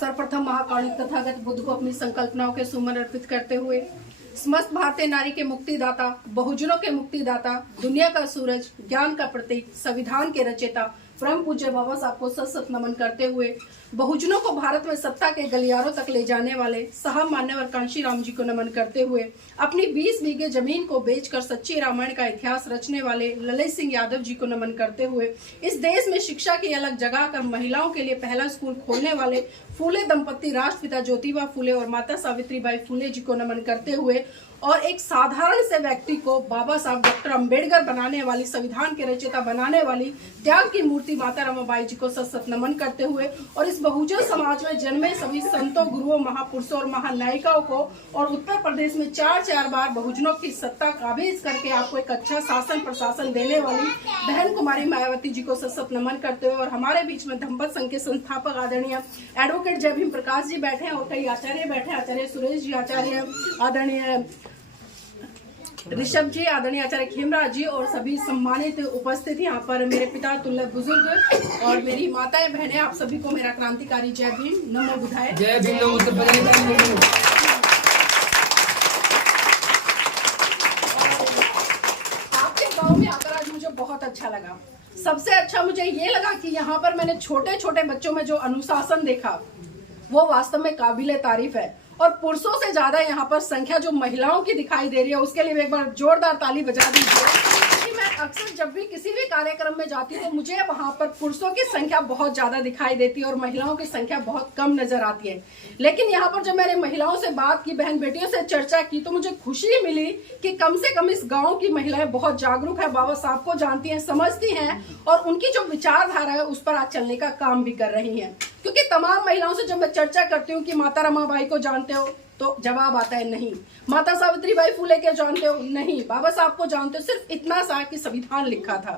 सर्वप्रथम महाकारुणिक तथागत बुद्ध को अपनी संकल्पनाओं के सुमन अर्पित करते हुए समस्त भारतीय नारी के मुक्तिदाता, बहुजनों के मुक्तिदाता, दुनिया का सूरज, ज्ञान का प्रतीक, संविधान के रचयिता परम पूज्य बाबा साहब को सत सत नमन करते हुए बहुजनों को भारत में सत्ता के गलियारों तक ले जाने वाले साहब मान्यवर कांशी राम जी को नमन करते हुए अपनी 20 बीघे जमीन को बेचकर सच्ची रामायण का इतिहास रचने वाले ललित सिंह यादव जी को नमन करते हुए इस देश में शिक्षा की अलग जगह कर महिलाओं के लिए पहला स्कूल खोलने वाले फूले दंपत्ति राष्ट्रपिता ज्योतिबा फूले और माता सावित्रीबाई फूले जी को नमन करते हुए और एक साधारण से व्यक्ति को बाबा साहब डॉक्टर अंबेडकर बनाने वाली, संविधान के रचयिता बनाने वाली त्याग की मूर्ति माता रमाबाई जी को सत सत नमन करते हुए और इस बहुजन समाज में जन्मे सभी संतों, गुरुओं, महापुरुषों और महानायिकाओं को और उत्तर प्रदेश में 4 बार बहुजनों की सत्ता काबिज करके आपको एक अच्छा शासन प्रशासन देने वाली बहन कुमारी मायावती जी को सत सत नमन करते हुए और हमारे बीच में धम्पत संघ के संस्थापक आदरणीय एडवोकेट जय भीम प्रकाश जी बैठे हैं और कई आचार्य बैठे हैं, आचार्य सुरेश जी, आचार्य आदरणीय ऋषभ जी, आदरणीय आचार्य खेमराज जी और सभी सम्मानित उपस्थित यहाँ पर मेरे पिता तुल्य बुजुर्ग और मेरी माताएं बहनें, आप सभी को मेरा क्रांतिकारी जय भीम, नमो बुधाय। जय भीम, नमो बुधाय। आपके गांव में आकर आज मुझे बहुत अच्छा लगा। सबसे अच्छा मुझे ये लगा कि यहाँ पर मैंने छोटे छोटे बच्चों में जो अनुशासन देखा वो वास्तव में काबिले तारीफ है और पुरुषों से ज्यादा यहाँ पर संख्या जो महिलाओं की दिखाई दे रही है उसके लिए एक बार जोरदार ताली बजा दीजिए। मैं अक्सर जब भी किसी भी कार्यक्रम में जाती हूँ तो मुझे वहाँ पर पुरुषों की संख्या बहुत ज्यादा दिखाई देती है और महिलाओं की संख्या बहुत कम नजर आती है। लेकिन यहाँ पर जब मैंने महिलाओं से बात की, बहन बेटियों से चर्चा की तो मुझे खुशी मिली कि कम से कम इस गाँव की महिलाएं बहुत जागरूक है, बाबा साहब को जानती है, समझती हैं और उनकी जो विचारधारा है उस पर आज चलने का काम भी कर रही है। क्योंकि तमाम महिलाओं से जब मैं चर्चा करती हूँ कि माता रमाबाई को जानते हो तो जवाब आता है नहीं। माता सावित्रीबाई फूले के जानते हो? नहीं। बाबा साहब को जानते हो? सिर्फ इतना सा कि संविधान लिखा था।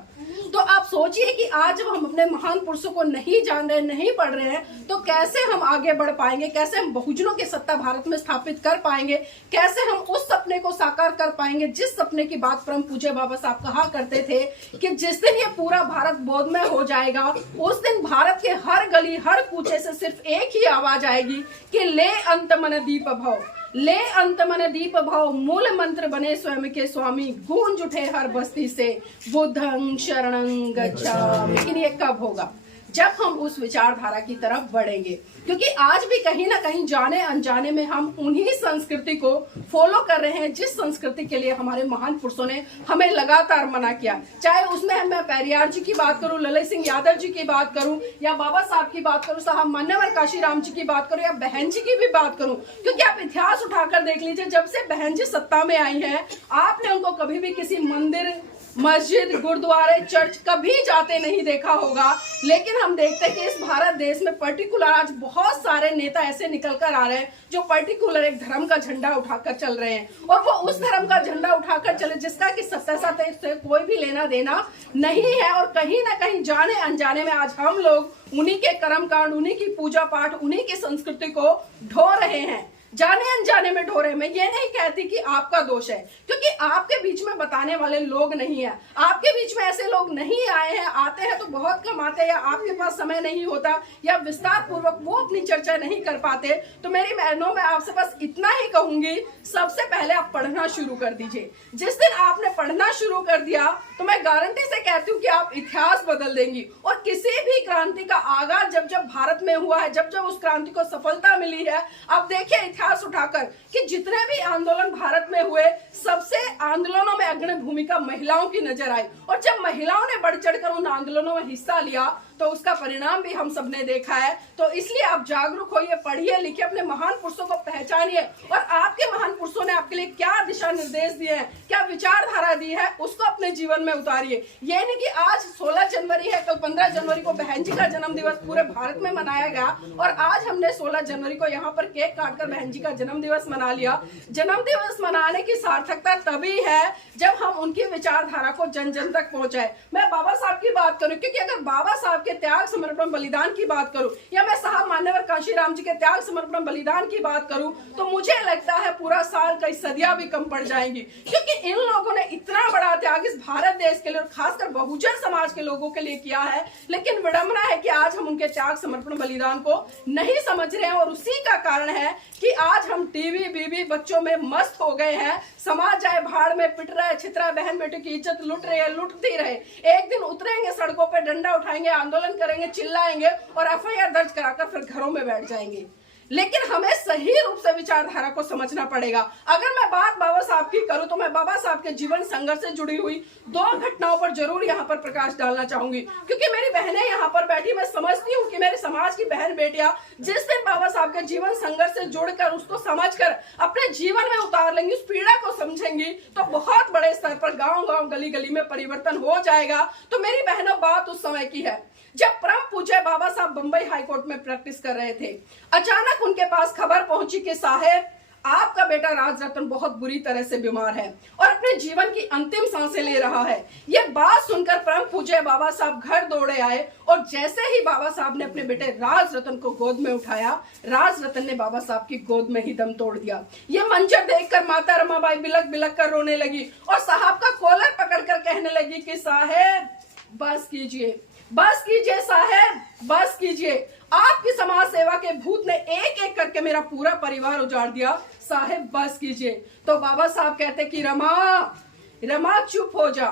तो आप सोचिए कि आज जब हम अपने महान पुरुषों को नहीं जान रहे, नहीं पढ़ रहे हैं तो कैसे हम आगे बढ़ पाएंगे, कैसे हम बहुजनों की सत्ता भारत में स्थापित कर पाएंगे, कैसे हम उस सपने को साकार कर पाएंगे जिस सपने की बात परम पूज्य बाबा साहब कहा करते थे कि जिस दिन ये पूरा भारत बोधमय हो जाएगा उस दिन भारत के हर गली हर कूचे से सिर्फ एक ही आवाज आएगी कि ले अंत मन दीप भव, ले अंत मन दीप भाव, मूल मंत्र बने स्वयं के स्वामी, गूंज उठे हर बस्ती से बुद्धं शरणं गच्छामि। लेकिन ये कब होगा? जब हम उस विचारधारा की तरफ बढ़ेंगे। क्योंकि आज भी कहीं ना कहीं जाने अनजाने में हम उन्हीं संस्कृति को फॉलो कर रहे हैं जिस संस्कृति के लिए हमारे महान पुरुषों ने हमें लगातार मना किया। चाहे उसमें मैं पेरियार जी की बात करूं, ललित सिंह यादव जी की बात करूं या बाबा साहब की बात करूं, साहब मान्यवर काशी राम जी की बात करूं या बहन जी की भी बात करूं। क्योंकि आप इतिहास उठाकर देख लीजिए, जब से बहन जी सत्ता में आई है आपने उनको कभी भी किसी मंदिर, मस्जिद, गुरुद्वारे, चर्च कभी जाते नहीं देखा होगा। लेकिन हम देखते हैं कि इस भारत देश में पर्टिकुलर आज बहुत सारे नेता ऐसे निकल कर आ रहे हैं जो पर्टिकुलर एक धर्म का झंडा उठाकर चल रहे हैं और वो उस धर्म का झंडा उठाकर चले जिसका कि सत्ता से कोई भी लेना देना नहीं है। और कहीं ना कहीं जाने अनजाने में आज हम लोग उन्हीं के कर्म कांड, उन्हीं की पूजा पाठ, उन्हीं की संस्कृति को ढो रहे हैं, जाने अनजाने में ढो रहे। मैं ये नहीं कहती कि आपका दोष है क्योंकि आपके बीच में बताने वाले लोग नहीं है, आपके बीच में ऐसे लोग नहीं आए हैं, आते हैं तो बहुत कम आते हैं या आपके पास समय नहीं होता या विस्तार पूर्वक वो अपनी चर्चा नहीं कर पाते। तो मेरी बहनों में आपसे बस इतना ही कहूंगी, सबसे पहले आप पढ़ना शुरू कर दीजिए। जिस दिन आपने पढ़ना शुरू कर दिया तो मैं गारंटी से कहती हूँ कि आप इतिहास बदल देंगी। और किसी भी क्रांति का आगाज जब जब भारत में हुआ है, जब जब उस क्रांति को सफलता मिली है, आप देखिए इतिहास उठाकर कि जितने भी आंदोलन भारत में हुए सबसे आंदोलनों में अग्रणी भूमिका महिलाओं की नजर आई। और जब महिलाओं ने बढ़ चढ़कर उन आंदोलनों में हिस्सा लिया तो उसका परिणाम भी हम सबने देखा है। तो इसलिए आप जागरूक होइए, पढ़िए, लिखिए, अपने महान पुरुषों को पहचानिए और आपके महान पुरुषों ने आपके लिए क्या दिशा निर्देश दिए हैं, क्या विचारधारा दी है, उसको अपने जीवन में उतारिए। ये नहीं कि आज 16 जनवरी है, कल 15 जनवरी को बहन जी का जन्म दिवस पूरे भारत में मनाया गया और आज हमने 16 जनवरी को यहाँ पर केक काटकर बहन जी का जन्म दिवस मना लिया। जन्म दिवस मनाने की सार्थकता तभी है जब हम उनकी विचारधारा को जन जन तक पहुंचाए। मैं बाबा साहब की बात करूं क्योंकि अगर बाबा साहब के त्याग समर्पण बलिदान की बात करूं, या मैं साहब मान्यवर कांशीराम जी के त्याग समर्पण बलिदान की बात करूं, तो मुझे लगता है पूरा साल कई सदियां भी कम पड़ जाएंगी, क्योंकि इन लोगों ने इतना बड़ा त्याग इस भारत देश के लिए और खासकर बहुजन समाज के लोगों के लिए किया है। लेकिन विडंबना है कि आज हम उनके त्याग समर्पण बलिदान को नहीं समझ रहे हैं, और उसी का कारण है कि आज हम टीवी बीवी बच्चों में मस्त हो गए हैं। समाज जाए भाड़ में, पिट रहा है, छितरा, बहन बेटी की इज्जत लुट रही है, लुटती रहे। एक दिन उतरेंगे सड़कों पे, डंडा उठाएंगे, आंदोलन करेंगे, चिल्लाएंगे और एफआईआर दर्ज कराकर फिर घरों में बैठ जाएंगे। लेकिन हमें सही रूप से विचारधारा को समझना पड़ेगा। अगर मैं बात बाबा साहब की करूं तो मैं बाबा साहब के जीवन संघर्ष से जुड़ी हुई 2 घटनाओं पर जरूर यहाँ पर प्रकाश डालना चाहूंगी, क्योंकि मेरी बहनें यहाँ पर बैठी, मैं समझती हूँ कि मेरे समाज की बहन बेटियां जिस दिन बाबा साहब के जीवन संघर्ष से जुड़कर उसको समझकर अपने जीवन में उतार लेंगी, उस पीड़ा को समझेंगी, तो बहुत बड़े स्तर पर गाँव गाँव गली गली में परिवर्तन हो जाएगा। तो मेरी बहनों, बात उस समय की है जब परम पूज्य बाबा साहब बंबई हाईकोर्ट में प्रैक्टिस कर रहे थे। अचानक उनके पास खबर पहुंची कि साहेब, आपका बेटा राज रतन बहुत बुरी तरह से बीमार है और अपने जीवन की अंतिम सांसें ले रहा है। यह बात सुनकर परम पूज्य बाबा साहब घर दौड़े आए, और जैसे ही बाबा साहब ने अपने बेटे राज रतन को गोद में उठाया, राज रतन ने बाबा साहब की गोद में ही दम तोड़ दिया। यह मंजर देखकर माता रमाबाई बिलक बिलक कर रोने लगी और साहब का कॉलर पकड़कर कहने लगी कि साहेब बस कीजिए, बस कीजिए साहेब, बस कीजिए। आपकी समाज सेवा के भूत ने एक एक करके मेरा पूरा परिवार उजाड़ दिया, साहेब बस कीजिए। तो बाबा साहब कहते कि रमा, रमा चुप हो जा,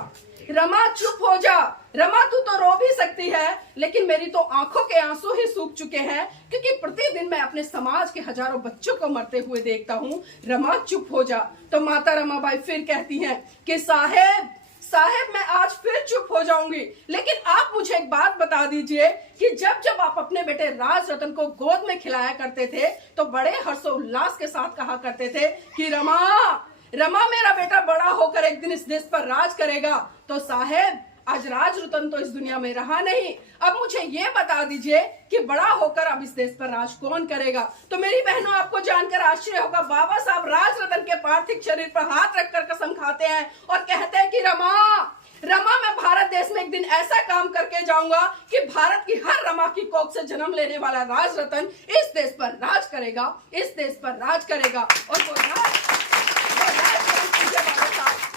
रमा चुप हो जा, रमा तू तो रो भी सकती है, लेकिन मेरी तो आंखों के आंसू ही सूख चुके हैं, क्योंकि प्रतिदिन मैं अपने समाज के हजारों बच्चों को मरते हुए देखता हूँ। रमा चुप हो जा। तो माता रमाबाई फिर कहती हैं कि साहेब, साहेब मैं आज फिर चुप हो जाऊंगी, लेकिन आप मुझे एक बात बता दीजिए कि जब जब आप अपने बेटे राज रतन को गोद में खिलाया करते थे तो बड़े हर्षोल्लास के साथ कहा करते थे कि रमा, रमा मेरा बेटा बड़ा होकर एक दिन इस देश पर राज करेगा। तो साहेब, आज राज रतन तो इस दुनिया में रहा नहीं, अब मुझे ये बता दीजिए कि बड़ा होकर अब इस देश पर राज कौन करेगा। तो मेरी बहनों, आपको जानकर आश्चर्य होगा, बाबा साहब राज रतन के पार्थिव शरीर पर हाथ रखकर कसम खाते हैं और कहते हैं कि रमा, रमा मैं भारत देश में एक दिन ऐसा काम करके जाऊंगा कि भारत की हर रमा की कोख से जन्म लेने वाला राज रतन इस देश पर राज करेगा, इस देश पर राज करेगा। और वो राज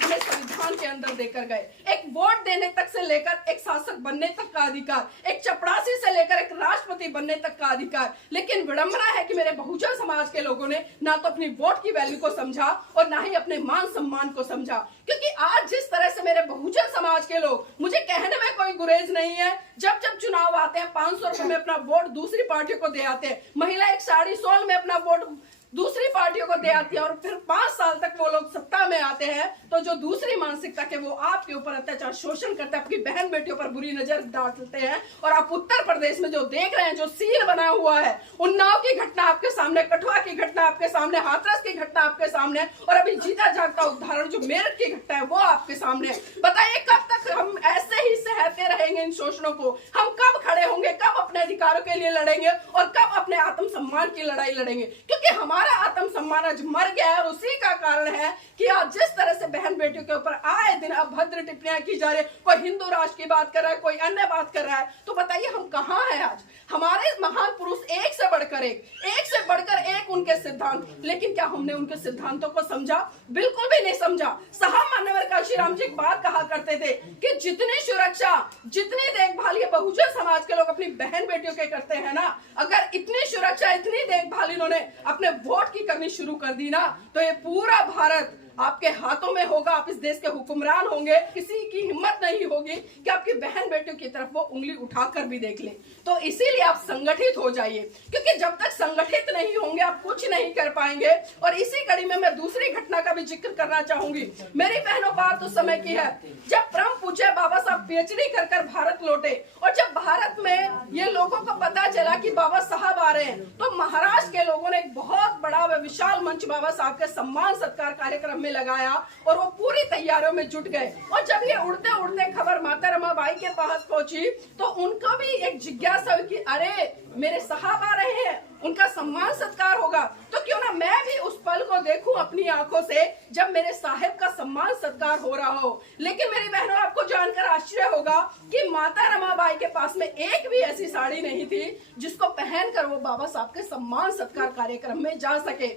हमें संविधान के अंदर देकर गए, एक वोट देने तक से लेकर एक शासक बनने तक का अधिकार, एक चपरासी से लेकर एक राष्ट्रपति बनने तक का अधिकार। लेकिन विडंबना है कि मेरे बहुजन समाज के लोगों ने ना तो अपनी वोट की वैल्यू को समझा और ना ही अपने मान सम्मान को समझा। क्योंकि आज जिस तरह से मेरे बहुजन समाज के लोग, मुझे कहने में कोई गुरेज नहीं है, जब जब चुनाव आते हैं 500 रुपए में अपना वोट दूसरी पार्टी को दे आते हैं, महिला एक साड़ी सोल में अपना वोट दूसरी पार्टियों को दे आती है, और फिर 5 साल तक वो लोग सत्ता में आते हैं तो जो दूसरी मानसिकता के वो आपके ऊपर अत्याचार शोषण करते हैं, आपकी बहन बेटियों पर बुरी नजर डालते हैं। और आप उत्तर प्रदेश में जो देख रहे हैं, जो सील बना हुआ है, उन्नाव की घटना आपके सामने, कठुआ की घटना आपके सामने, हाथरस की घटना आपके सामने, और अभी जीता जागता उदाहरण जो मेरठ की घटना है वो आपके सामने। बताइए कब तक हम ऐसे ही सहते रहेंगे इन शोषणों को? हम कब खड़े होंगे, कब अपने अधिकारों के लिए लड़ेंगे और कब अपने आत्मसम्मान की लड़ाई लड़ेंगे? क्योंकि हमारा आत्मसम्मान आज मर गया है, और उसी का कारण है कि आज जिस तरह से बहन बेटियों के ऊपर आए दिन अभद्र टिप्पणियां की जा रही है, कोई हिंदू राष्ट्र की बात कर रहा है, कोई अन्य बात कर रहा है, तो बताइए हम कहां हैं आज? हमारे महान पुरुष एक से बढ़कर एक उनके सिद्धांत, लेकिन क्या हमने उनके सिद्धांतों को समझा? बिल्कुल भी नहीं समझा। साहब मान्यवर कांशीराम जी एक बात कहा करते थे कि जितनी सुरक्षा, जितनी देखभाल ये बहुजन समाज के लोग अपनी बहन बेटियों के करते हैं ना, अगर इतनी सुरक्षा, इतनी देखभाल इन्होंने अपने वोट की करनी शुरू कर दी ना, तो ये पूरा भारत आपके हाथों में होगा, आप इस देश के हुक्मरान होंगे। किसी की हिम्मत नहीं होगी कि आपकी बहन बेटियों की तरफ वो उंगली उठाकर भी देख ले। तो इसीलिए आप संगठित हो जाइए, क्योंकि जब तक संगठित नहीं होंगे आप कुछ नहीं कर पाएंगे। और इसी कड़ी में मैं दूसरी घटना का भी जिक्र करना चाहूंगी। मेरी बहनों, बात उस समय की है जब परम पूज्य बाबा साहब पीएचडी कर भारत लौटे, और जब भारत में ये लोगों को पता चला कि बाबा साहब आ रहे हैं, तो महाराष्ट्र के लोगों ने एक बहुत बड़ा व विशाल मंच बाबा साहब के सम्मान सत्कार कार्यक्रम में लगाया, और वो पूरी तैयारियों में जुट गए। और जब ये उड़ते उड़ते खबर माता रमाबाई के पास पहुंची, तो उनको भी एक जिज्ञासा हुई कि अरे मेरे साहब आ रहे हैं, उनका सम्मान सत्कार होगा, तो क्यों ना मैं भी उस पल को देखूं अपनी आंखों से जब मेरे साहिब का सम्मान सत्कार हो रहा हो। लेकिन मेरी बहनों, आपको जानकर आश्चर्य होगा कि माता रमाबाई के पास में एक भी ऐसी साड़ी नहीं थी जिसको पहनकर वो बाबा साहब के सम्मान सत्कार कार्यक्रम में जा सके।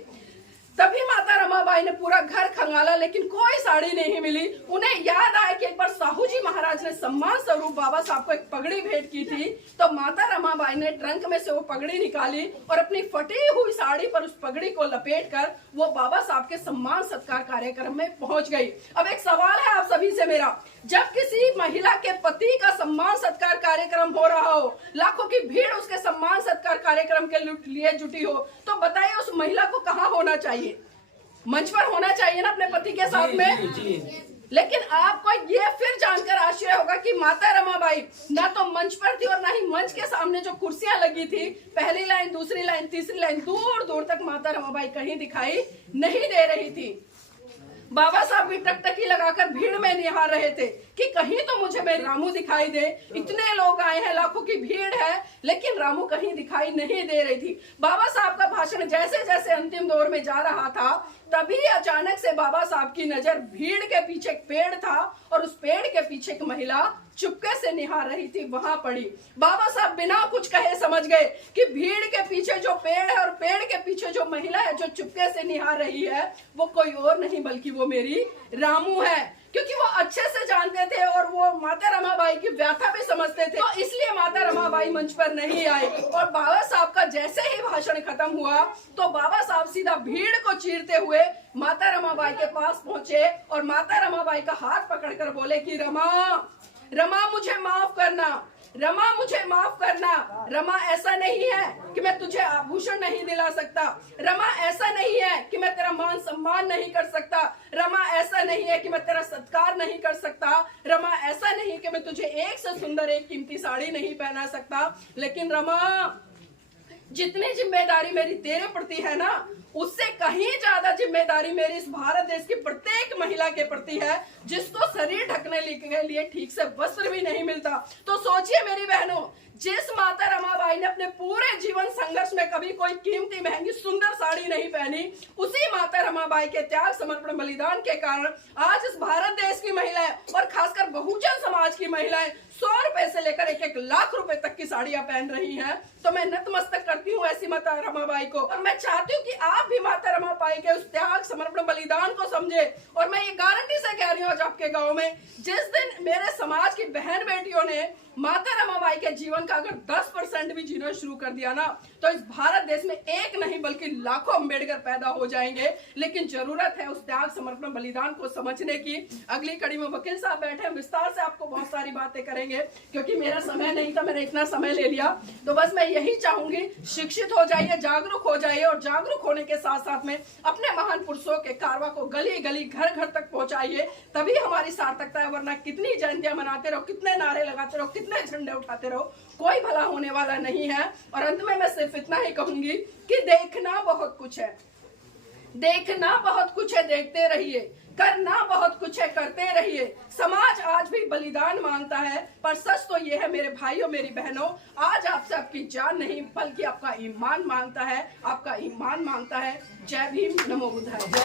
तभी माता रमाबाई ने पूरा घर खंगाला, लेकिन कोई साड़ी नहीं मिली। उन्हें याद आया कि एक बार साहू जी महाराज ने सम्मान स्वरूप बाबा साहब को एक पगड़ी भेंट की थी। तो माता रमाबाई ने ट्रंक में से वो पगड़ी निकाली और अपनी फटी हुई साड़ी पर उस पगड़ी को लपेटकर वो बाबा साहब के सम्मान सत्कार कार्यक्रम में पहुंच गई। अब एक सवाल है आप सभी से मेरा, जब किसी महिला के पति का सम्मान सत्कार कार्यक्रम हो रहा हो, लाखों की भीड़ उसके सम्मान सत्कार कार्यक्रम के लिए जुटी हो, तो बताइए उस महिला को कहाँ होना चाहिए? मंच पर होना चाहिए ना अपने पति के साथ में। लेकिन आपको ये फिर जानकर आश्चर्य होगा कि माता रमाबाई ना तो मंच पर थी और ना ही मंच के सामने जो कुर्सियां लगी थी, पहली लाइन, दूसरी लाइन, तीसरी लाइन, दूर दूर तक माता रमाबाई कहीं दिखाई नहीं दे रही थी। बाबा साहब भी टकटकी लगाकर भीड़ में निहार रहे थे कि कहीं तो मुझे मेरे रामू दिखाई दे। इतने लोग आए हैं, लाखों की भीड़ है, लेकिन रामू कहीं दिखाई नहीं दे रही थी। बाबा साहब का भाषण जैसे जैसे अंतिम दौर में जा रहा था, तभी अचानक से बाबा साहब की नजर भीड़ के पीछे एक पेड़ था और उस पेड़ के पीछे एक महिला चुपके से निहार रही थी, वहां पड़ी। बाबा साहब बिना कुछ कहे समझ गए कि भीड़ के पीछे जो पेड़ है और पेड़ के पीछे जो महिला है जो चुपके से निहार रही है, वो कोई और नहीं बल्कि वो मेरी रामू है। क्योंकि वो अच्छे से जानते थे और वो माता रमाबाई की व्यथा भी समझते थे, तो इसलिए माता रमाबाई मंच पर नहीं आई। और बाबा साहब का जैसे ही भाषण खत्म हुआ तो बाबा साहब सीधा भीड़ को चीरते हुए माता रमाबाई के पास पहुंचे और माता रमाबाई का हाथ पकड़कर बोले कि रमा, रमा मुझे माफ करना, रमा मुझे माफ करना। रमा, ऐसा नहीं है कि मैं तुझे आभूषण नहीं दिला सकता। रमा, ऐसा नहीं है कि मैं तेरा मान सम्मान नहीं कर सकता। रमा, ऐसा नहीं है कि मैं तेरा सत्कार नहीं कर सकता। रमा, ऐसा नहीं कि मैं तुझे एक से सुंदर एक कीमती साड़ी नहीं पहना सकता। लेकिन रमा, जितनी जिम्मेदारी मेरी तेरे प्रति है ना, उससे कहीं ज्यादा जिम्मेदारी मेरी इस भारत देश की प्रत्येक महिला के प्रति है जिसको शरीर ढकने के लिए ठीक से वस्त्र भी नहीं मिलता। तो सोचिए मेरी बहनों, जिस माता रमाबाई ने अपने पूरे जीवन संघर्ष में कभी कोई कीमती महंगी सुंदर साड़ी नहीं पहनी, उसी माता रमाबाई के त्याग समर्पण बलिदान के कारण आज इस भारत देश की महिलाएं और खासकर बहुजन समाज की महिलाएं 100 रुपए से लेकर 1-1 लाख रुपए तक की साड़ियां पहन रही हैं। तो मैं नतमस्तक करती हूँ ऐसी माता रमाबाई को, और मैं चाहती हूँ कि आप भी माता रमाबाई के उस त्याग समर्पण बलिदान को समझे। और मैं ये गारंटी से कह रही हूँ, आज आपके गाँव में जिस दिन मेरे समाज की बहन बेटियों ने माता रमाबाई के जीवन का अगर 10% भी जीना शुरू कर दिया ना, तो इस भारत देश में एक नहीं बल्कि लाखों अम्बेडकर पैदा हो जाएंगे। लेकिन जरूरत है उस त्याग समर्पण बलिदान को समझने की। अगली कड़ी में वकील साहब बैठे हैं, विस्तार से आपको बहुत सारी बातें करेंगे, क्योंकि मेरा समय नहीं था, मैंने इतना समय ले लिया। तो बस मैं यही चाहूंगी, शिक्षित हो जाइए, जागरूक हो जाइए, और जागरूक होने के साथ साथ में अपने महान पुरुषों के कारवा को गली गली घर घर तक पहुंचाइए, तभी हमारी सार्थकता है। वरना कितनी जयंतियां मनाते रहो, कितने नारे लगाते रहो, कितने झंडे उठाते रहो, कोई भला होने वाला नहीं है। और अंत में मैं सिर्फ इतना ही कहूंगी कि देखना बहुत कुछ है, देखना बहुत कुछ है, देखते रहिए। करना बहुत कुछ है, करते रहिए। समाज आज भी बलिदान मांगता है, पर सच तो ये है मेरे भाइयों मेरी बहनों, आज आपसे आपकी जान नहीं बल्कि आपका ईमान मांगता है, आपका ईमान मांगता है। जय भीम, नमो बुद्धाय।